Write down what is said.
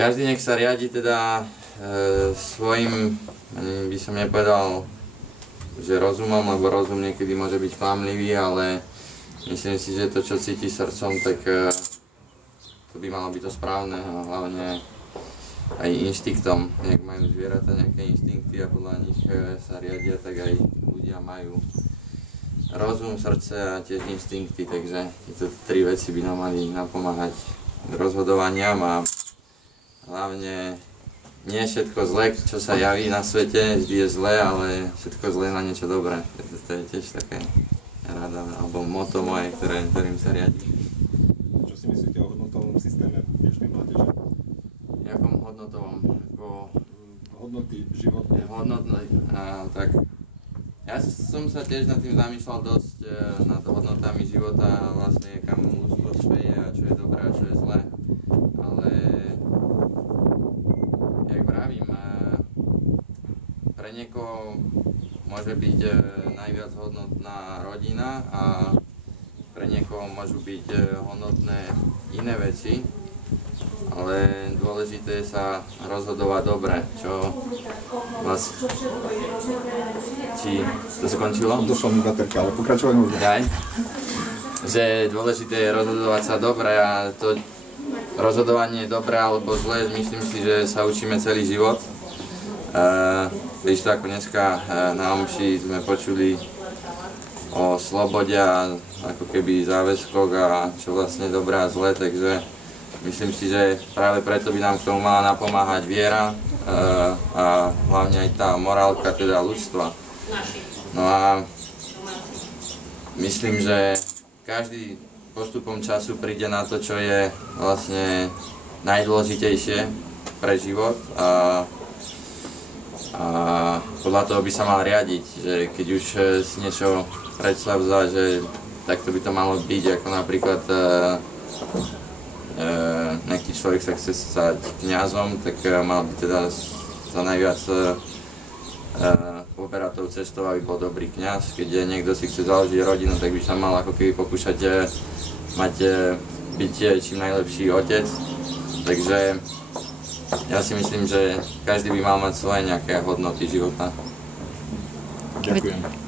Každý nech sa riadi teda svojim, by som nepovedal, že rozumom, lebo rozum niekedy môže byť klamlivý, ale myslím si, že to, čo cíti srdcom, tak to by malo byť to správne, a hlavne aj inštinktom. Nejak majú zvieratá nejaké inštinkty a podľa nich sa riadia, tak aj ľudia majú rozum, srdce a tiež inštinkty, takže tieto tri veci by nám mali napomáhať k rozhodovaniam a hlavne nie všetko zlé, čo sa javí na svete, vždy je zlé, ale všetko zlé na niečo dobré. To je tiež také rada, alebo motto moje, ktorým sa riadi. Čo si myslíte o hodnotovom systéme dnešnej mládeže? Jakom hodnotovom? Hodnoty životné. Hodnotné, tak ja som sa tiež nad tým zamýšľal dosť nad hodnotami života, vlastne kam ľudstvo speje a čo je dobré a čo je zlé, ale jak vravím, pre niekoho môže byť najviac hodnotná rodina a pre niekoho môžu byť hodnotné iné veci, ale dôležité je sa rozhodovať dobre, čo vlastne... Či to skončilo? Došla mi baterka, ale pokračovať môžem. Že dôležité je rozhodovať sa dobre a to rozhodovanie je dobré alebo zlé, myslím si, že sa učíme celý život. Víš to, ako dneska na omši sme počuli o slobode a ako keby záväzkoch a čo vlastne dobré a zlé, takže myslím si, že práve preto by nám k tomu mala napomáhať viera a hlavne aj tá morálka teda ľudstva. No a myslím, že každý postupom času príde na to, čo je vlastne najdôležitejšie pre život a podľa toho by sa mal riadiť, že keď už si niečo predstavzal, že takto by to malo byť, ako napríklad nejaký človek sa chce stať kňazom, tak mal by teda sa najviac poberať tou cestou, aby bol dobrý kňaz. Keď niekto si chce založiť rodinu, tak by sa mal ako keby pokúšať byť čím najlepší otec. Takže ja si myslím, že každý by mal mať svoje nejaké hodnoty života. Ďakujem.